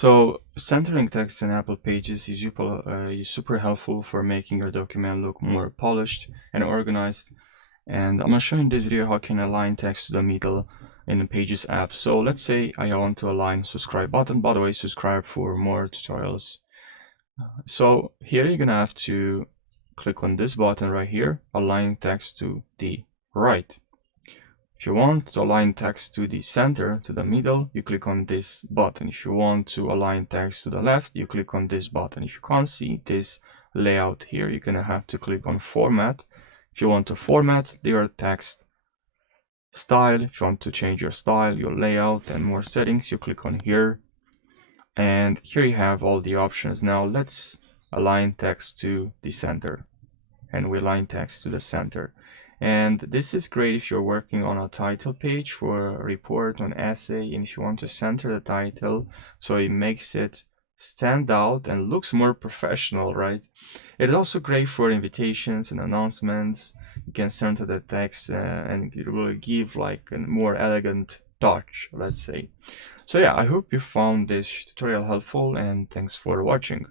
So centering text in Apple Pages is super helpful for making your document look more polished and organized. And I'm going to show you in this video how I can align text to the middle in the Pages app. So let's say I want to align subscribe button. By the way, subscribe for more tutorials. So here you're going to have to click on this button right here, align text to the right. If you want to align text to the center, to the middle, you click on this button. If you want to align text to the left, you click on this button. If you can't see this layout here, you're going to have to click on Format. If you want to format your text style, if you want to change your style, your layout, and more settings, you click on here. And here you have all the options. Now let's align text to the center. And we align text to the center. And this is great if you're working on a title page for a report, an essay, and if you want to center the title so it makes it stand out and looks more professional, right? It's also great for invitations and announcements. You can center the text and it will give like a more elegant touch, let's say. So yeah, I hope you found this tutorial helpful and thanks for watching.